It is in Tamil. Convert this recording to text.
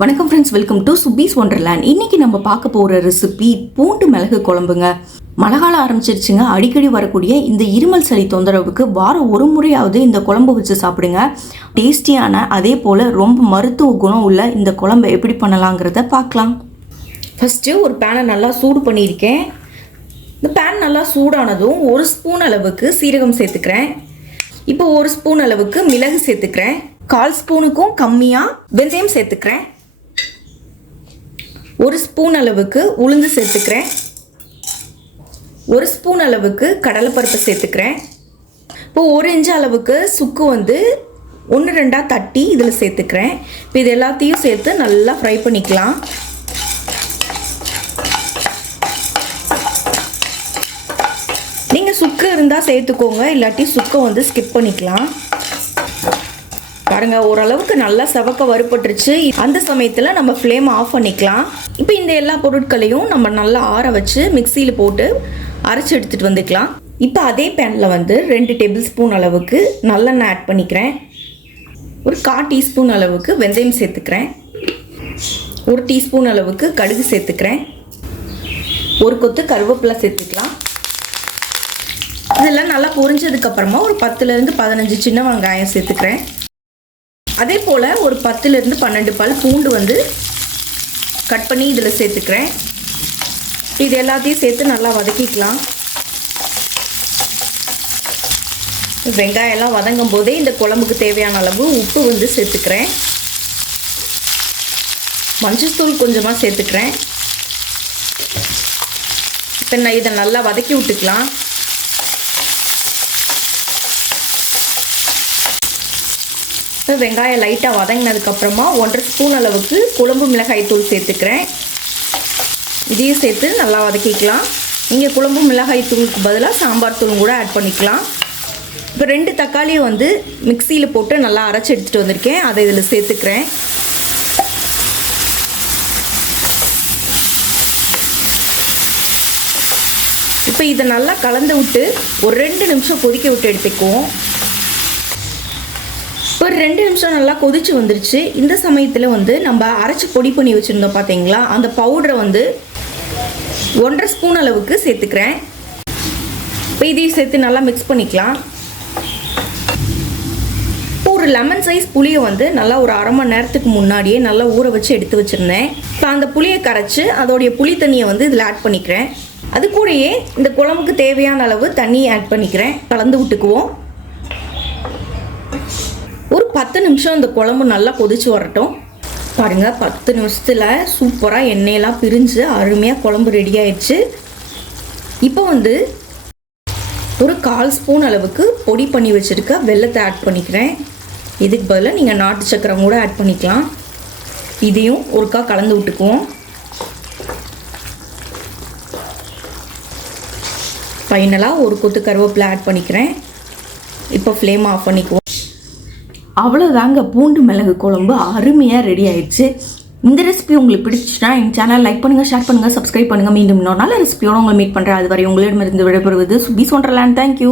வணக்கம் friends welcome to Subi's wonderland இன்னைக்கு நம்ம பார்க்க போகிற ரெசிபி பூண்டு மிளகு குழம்புங்க. மழை காலம் ஆரம்பிச்சிருச்சுங்க. அடிக்கடி வரக்கூடிய இந்த இருமல் சளி தொந்தரவுக்கு வாரம் ஒரு முறையாவது இந்த குழம்பு வச்சு சாப்பிடுங்க. டேஸ்டியான அதே போல் ரொம்ப மருத்துவ குணம் உள்ள இந்த குழம்பை எப்படி பண்ணலாங்கிறத பார்க்கலாம். ஃபஸ்ட்டு ஒரு பேனை நல்லா சூடு பண்ணியிருக்கேன். இந்த பேன் நல்லா சூடானதும் ஒரு ஸ்பூன் அளவுக்கு சீரகம் சேர்த்துக்கிறேன். இப்போ ஒரு ஸ்பூன் அளவுக்கு மிளகு சேர்த்துக்கிறேன். கால் ஸ்பூனுக்கும் கம்மியாக வெந்தயம் சேர்த்துக்கிறேன். ஒரு ஸ்பூன் அளவுக்கு உளுந்து சேர்த்துக்கிறேன். ஒரு ஸ்பூன் அளவுக்கு கடலைப்பருப்பு சேர்த்துக்கிறேன். இப்போ ஒரு இன்ச்சு அளவுக்கு சுக்கு வந்து ஒன்று ரெண்டாக தட்டி இதில் சேர்த்துக்கிறேன். இப்போ இது எல்லாத்தையும் சேர்த்து நல்லா ஃப்ரை பண்ணிக்கலாம். நீங்கள் சுக்கு இருந்தால் சேர்த்துக்கோங்க இல்லாட்டி சுக்கை வந்து ஸ்கிப் பண்ணிக்கலாம். பாருங்க ஓரளவுக்கு நல்லா செவக்க வறுபட்டுருச்சு. அந்த சமயத்தில் நம்ம ஃப்ளேம் ஆஃப் பண்ணிக்கலாம். இப்போ இந்த எல்லா பொருட்களையும் நம்ம நல்லா ஆற வச்சு மிக்சியில் போட்டு அரைச்சி எடுத்துகிட்டு வந்துக்கலாம். இப்போ அதே பேனில் வந்து ரெண்டு டேபிள் ஸ்பூன் அளவுக்கு நல்லெண்ணெய் ஆட் பண்ணிக்கிறேன். ஒரு கால் டீஸ்பூன் அளவுக்கு வெந்தயம் சேர்த்துக்கிறேன். ஒரு டீஸ்பூன் அளவுக்கு கடுகு சேர்த்துக்கிறேன். ஒரு கொத்து கருவேப்பிலை சேர்த்துக்கலாம். இதெல்லாம் நல்லா பொரிஞ்சதுக்கப்புறமா ஒரு பத்துலேருந்து பதினஞ்சு சின்ன வெங்காயம் சேர்த்துக்கிறேன். அதே போல் ஒரு பத்துலேருந்து பன்னெண்டு பல் பூண்டு வந்து கட் பண்ணி இதில் சேர்த்துக்கிறேன். இது எல்லாத்தையும் சேர்த்து நல்லா வதக்கிக்கலாம். வெங்காயம்லாம் வதங்கும் போதே இந்த குழம்புக்கு தேவையான அளவு உப்பு வந்து சேர்த்துக்கிறேன். மஞ்சள்தூள் கொஞ்சமாக சேர்த்துக்கிறேன். இப்போ நான் இதை நல்லா வதக்கி விட்டுக்கலாம். வெங்காயம் லைட்டாக வதங்கினதுக்கப்புறமா ஒன்றரை ஸ்பூன் அளவுக்கு குழம்பு மிளகாய் தூள் சேர்த்துக்கிறேன். இதையும் சேர்த்து நல்லா வதக்கிக்கலாம். நீங்கள் குழம்பு மிளகாய் தூளுக்கு பதிலாக சாம்பார் தூள் கூட ஆட் பண்ணிக்கலாம். இப்போ ரெண்டு தக்காளியை வந்து மிக்சியில் போட்டு நல்லா அரைச்சி எடுத்துகிட்டு வந்திருக்கேன். அதை இதில் சேர்த்துக்கிறேன். இப்போ இதை நல்லா கலந்து விட்டு ஒரு ரெண்டு நிமிஷம் கொதிக்க விட்டு எடுத்துக்குவோம். ஒரு ரெண்டு நிமிஷம் நல்லா கொதிச்சு வந்துருச்சு. இந்த சமயத்தில் வந்து நம்ம அரைச்சி பொடி பண்ணி வச்சுருந்தோம் பார்த்தீங்களா அந்த பவுடரை வந்து ஒன்றரை ஸ்பூன் அளவுக்கு சேர்த்துக்கிறேன். இப்போ இதையும் சேர்த்து நல்லா மிக்ஸ் பண்ணிக்கலாம். ஒரு லெமன் சைஸ் புளியை வந்து நல்லா ஒரு அரை மணி நேரத்துக்கு முன்னாடியே நல்லா ஊற வச்சு எடுத்து வச்சுருந்தேன். இப்போ அந்த புளியை கரைச்சி அதோடைய புளி தண்ணியை வந்து இதில் ஆட் பண்ணிக்கிறேன். அது கூடயே இந்த குழம்புக்கு தேவையான அளவு தண்ணியை ஆட் பண்ணிக்கிறேன். கலந்து விட்டுக்குவோம். பத்து நிமிஷம் இந்த குழம்பு நல்லா கொதிச்சு வரட்டும். பாருங்கள் பத்து நிமிஷத்தில் சூப்பராக எண்ணெயெல்லாம் பிரிஞ்சு அருமையாக குழம்பு ரெடி ஆயிடுச்சு. இப்போ வந்து ஒரு கால் ஸ்பூன் அளவுக்கு பொடி பண்ணி வச்சுருக்க வெள்ளத்தை ஆட் பண்ணிக்கிறேன். இதுக்கு பதிலாக நீங்கள் நாட்டு சக்கரம் கூட ஆட் பண்ணிக்கலாம். இதையும் ஒருக்கா கலந்து விட்டுக்குவோம். ஃபைனலாக ஒரு கொத்து கருவேப்பிலை ஆட் பண்ணிக்கிறேன். இப்போ ஃப்ளேம் ஆஃப் பண்ணிக்குவோம். அவ்வளோதாங்க பூண்டு மிளகு குழம்பு அருமையாக ரெடி ஆயிடுச்சு. இந்த ரெசிபி உங்களுக்கு பிடிச்சிச்சுன்னா என் சேனல் லைக் பண்ணுங்கள் ஷேர் பண்ணுங்கள் சப்ஸ்கிரைப் பண்ணுங்கள் மீண்டும் இன்னொரு நல்ல ரெசிபியோட உங்களை மீட் பண்ணுறேன் அது வரை உங்களிடமிருந்து விடைபெறுவது சுபி ஒன்றர்லேண்ட் தேங்க்யூ